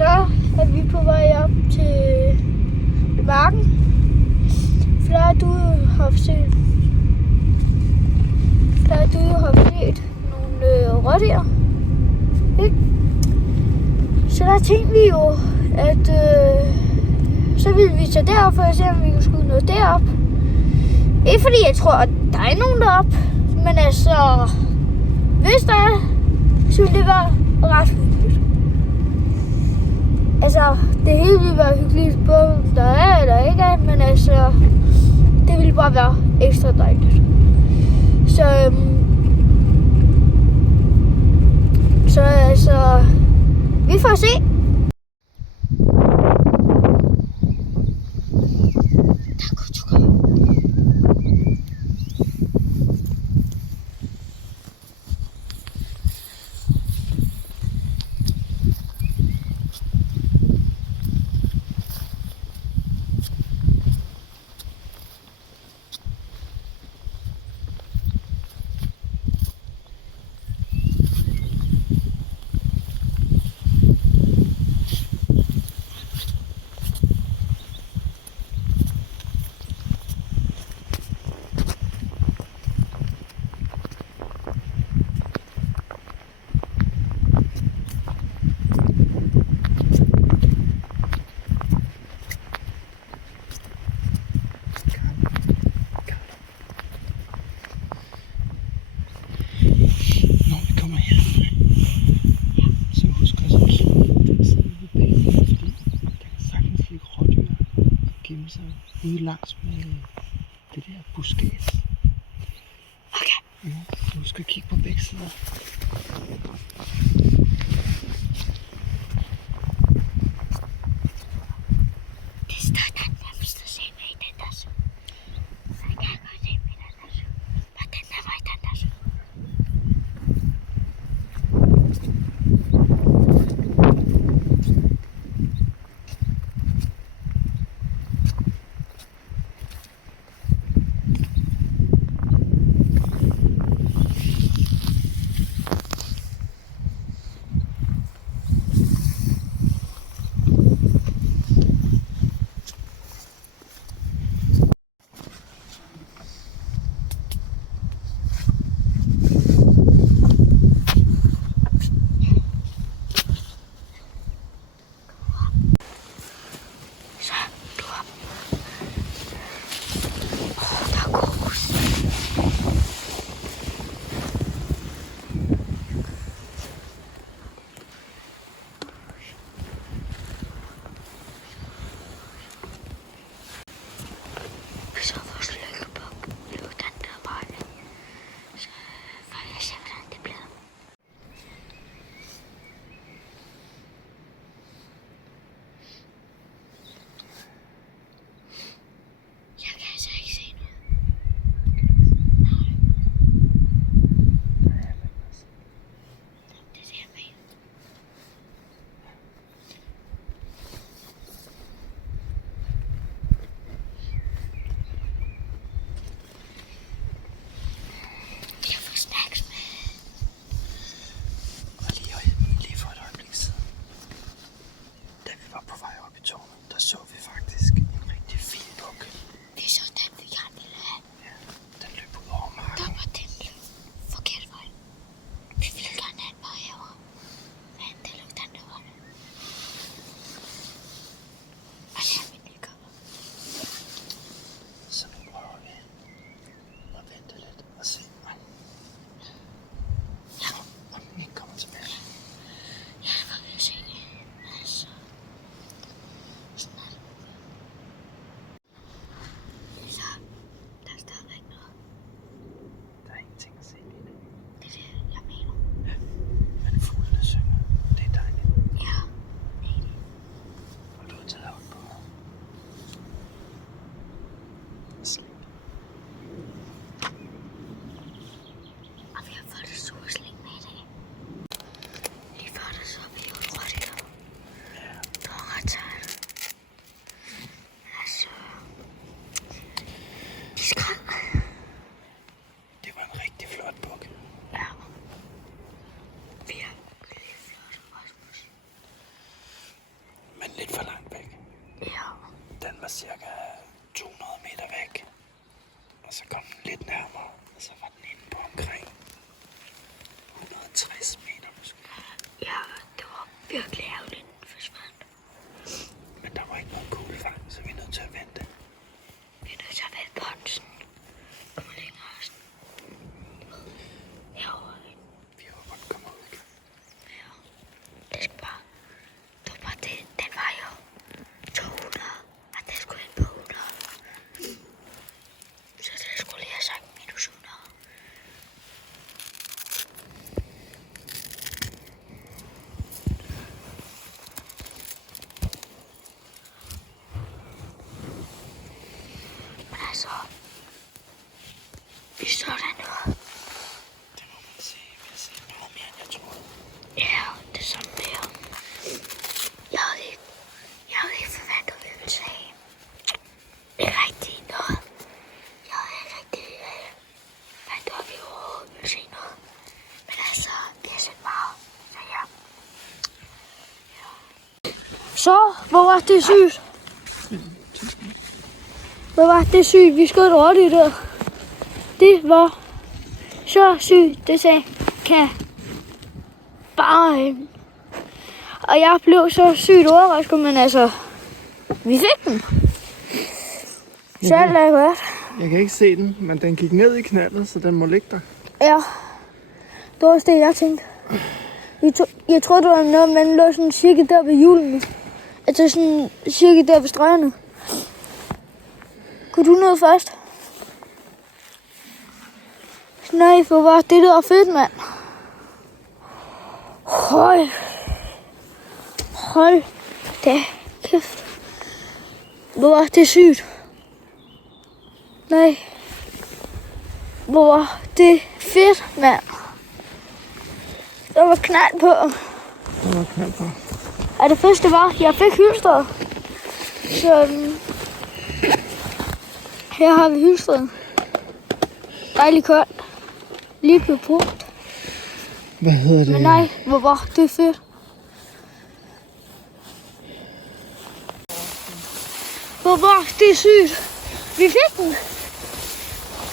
så er vi på vej op til marken. For der har du jo haft set nogle rådyr. Så der tænkte vi jo, at så ville vi tage derop for at se, om vi kunne skyde noget derop. Ikke fordi jeg tror, at der er nogen deroppe, men altså, hvis der er, så ville det være ret hyggeligt. Altså, det hele ville være hyggeligt, både om der er eller ikke er, men altså, det ville bare være ekstra dejligt. Så altså, vi får se. Ude langs med det der buskæs. Okay. Ja, du skal kigge på begge sider. Det står der nærmest at se mig i den der sø. Jeg kan godt se mig i den der sø. Og den der var i den der sø. Og så kom den lidt nærmere, og så var den inde på omkring 160 meter måske. Ja, det var virkelig ærgerligt, den forsvandt. Men der var ikke nogen kuglefang, så vi er nødt til at vente. Vi er nødt til at vente på den sådan. Kommer længere sådan. Herovre. Vi håber, den kommer ud igen. Ja, det skal bare. Det var bare det. Den var jo 200, og den skulle ind på 100. Så det skulle lige have sagt minus 100. Men altså, vi så der nu. Det må man sige. Vi har set meget mere, end jeg troede. Ja, det er sådan der. Jeg havde ikke forventet, at vi ville se ikke rigtig noget. Jeg havde ikke rigtig forventet, at vi overhovedet ville se noget. Men altså, vi har set meget. Så ja. Så, hvor var det sygt? Hvor var det sygt? Vi skød rådigt der. Det var så sygt, det sagde kan bare. Og jeg blev så sygt overrasket, men altså, vi fik den. Så alt er godt. Jeg kan ikke se den, men den gik ned i knaldet, så den må ligge der. Ja, det var også det, jeg tænkte. Jeg troede, det var noget, man lå sådan cirka der ved hjulene. Altså sådan cirka der ved stregerne. Kunne du noget først? Nej, for var det der fedt, mand. Hold da kæft. Hvor var det sygt. Nej. Hvor var det fedt, mand. Der var knald på. Der var knald på. Og det første var, jeg fik Hylsted. Så her har vi Hylsted. Dejlig koldt. Lige blevet brugt. Hvad hedder det? Men nej, hvor var det fedt. Hvor var det sygt. Vi fik den.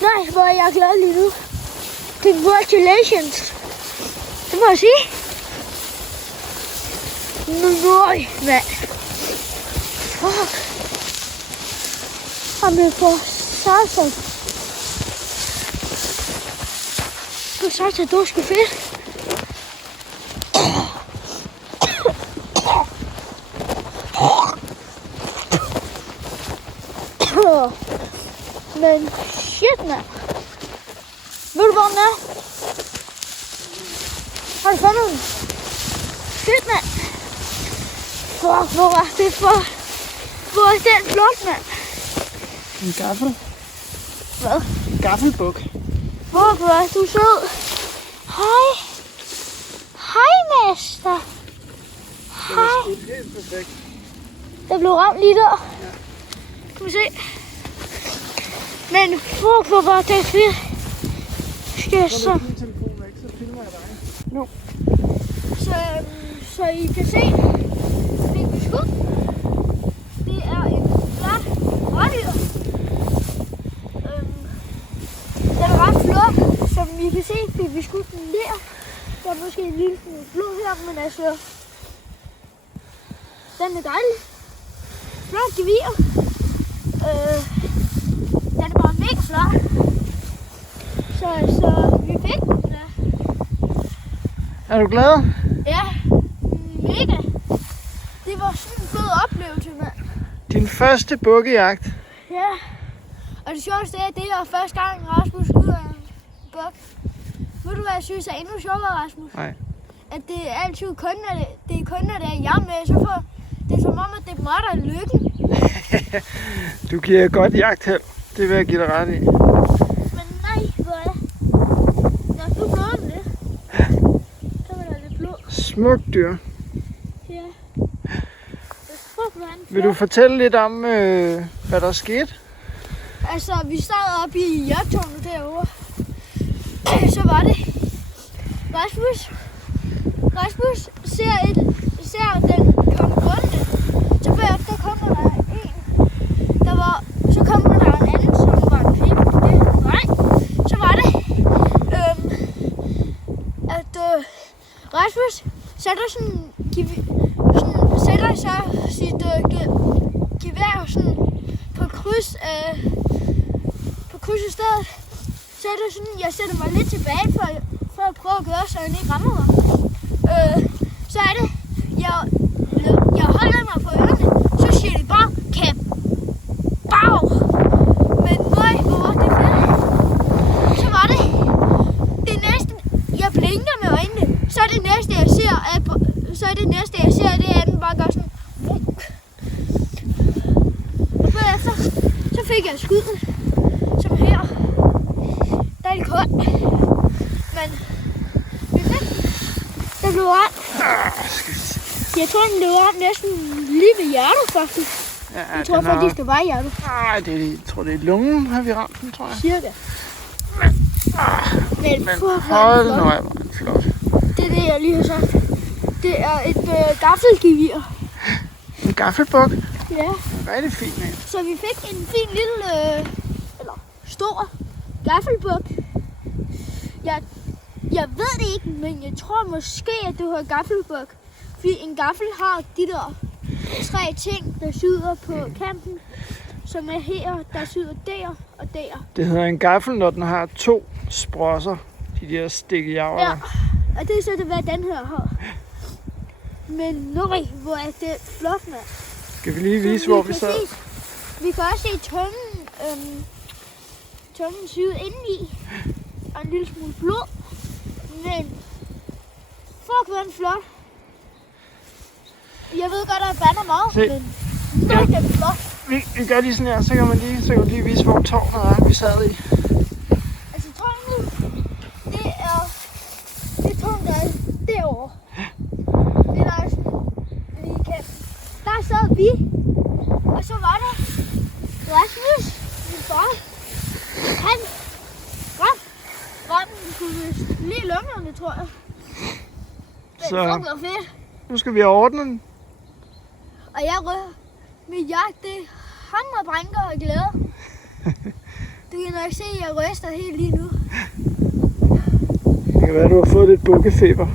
Nej, hvor er jeg glad lige nu. Congratulations. Det må jeg sige. Nøj, mand. Fuck. Jamen for satan. For satan, det var sgu fedt. Men shit, mand. Ved du, hvor den er? Har du fundet den? Fedt, mand. Fuck, hvor var det for? Hvor er den flot, mand? En gaffel. Hvad? Gaffelbuk. Hvor er du sød? Hej. Hej, mester. Hej. Det er helt perfekt. Der blev ramt lige der. Ja. Kan vi se. Men fuck, hvor var det fedt. Skal jeg så... Min telefon væk, så filmer jeg dig. Nu. Så I kan se, fik vi skud. Det er en flot rådyr. Den er ret flot, som I kan se, fik vi skudt den der. Der er måske en lille smule blod her, men altså, den er dejlig. Flot gevir. Den er bare mega flot. Så vi fik den. Ja. Er du glad? Ja, mega. Det var sådan en fed oplevelse, mand. Din første bukkejagt. Ja. Og det sjoveste er, at det er første gang, Rasmus skyder en buk. Ved du, hvad jeg synes er endnu sjovere, Rasmus? Nej. At det er altid kun, når det er jeg med, så får det er som om, at det er mig, der er lykken. Du giver godt jagtheld. Det vil jeg give dig ret i. Men nej, hvor er det? Der er blod om lidt. Der var der lidt blod. Smukt dyr. Ja. Fuck, hvor er den Vil du fortælle lidt om, hvad der skete? Altså, vi startede op i jagttårnet derovre. Så var det Rasmus ser den komme gående. Så bagefter kommer der en. Så kommer der en anden, som var en pige. så er der sætter så sit gevær sådan på kryds i stedet. Så er det sådan, jeg sætter mig lidt tilbage for at prøve at gøre, så jeg ikke rammer mig. Så er det, jeg holder mig på ørerne, så siger det bare bag. Men nej, hvor var det fedt. Så var det næste, jeg blinker med øjnene, så er det næste jeg ser, det er, at den bare gør sådan. Og bagefter, så fik jeg skuddet, som her. Der er det koldt. Men vi fik den. Den blev ramt. Jeg tror, den blev ramt næsten lige ved hjertet, faktisk. Ja, jeg tror faktisk, det var i hjertet. Nej, jeg tror, det er lungen, har vi ramt den, tror jeg. Cirka. Men hold nu af, hvor flot. Det er det, jeg lige har sagt. Det er et gaffelgevir. En gaffelbuk? Ja. Rigtig fint, ja. Så vi fik en fin lille, eller stor gaffelbuk. Jeg ved det ikke, men jeg tror måske, at det var gaffelbuk. Fordi en gaffel har de der 3 ting, der syder på kanten, som er her, der syder der og der. Det hedder en gaffel, når den har 2 sprosser. De der stikkejavler. Ja, og det er så det, hvad den her har. Men nøj, hvor er det flot, mand. Skal vi lige vise, hvor vi sad? Vi kan også se tungen syet indeni. Og en lille smule blod. Men fuck, hvor er den flot. Jeg ved godt, at jeg bander meget, se. Men nej, den er flot. Vi gør lige sådan her, så kan man lige vise, hvor tårnet er, vi sad i. Altså tårnet, det er tårnet, der er derovre. Det er der sådan, lige kan. Der sad vi, og så var der Rasmus, min far. Han ramte lige lungerne, tror jeg. Men Så fuck, hvor fedt. nu skal vi ordne den. Og jeg rører mit jagt, det hamrer brænker og glæder. Du kan nok se, at jeg ryster helt lige nu. Det kan være, du har fået lidt bukkefeber.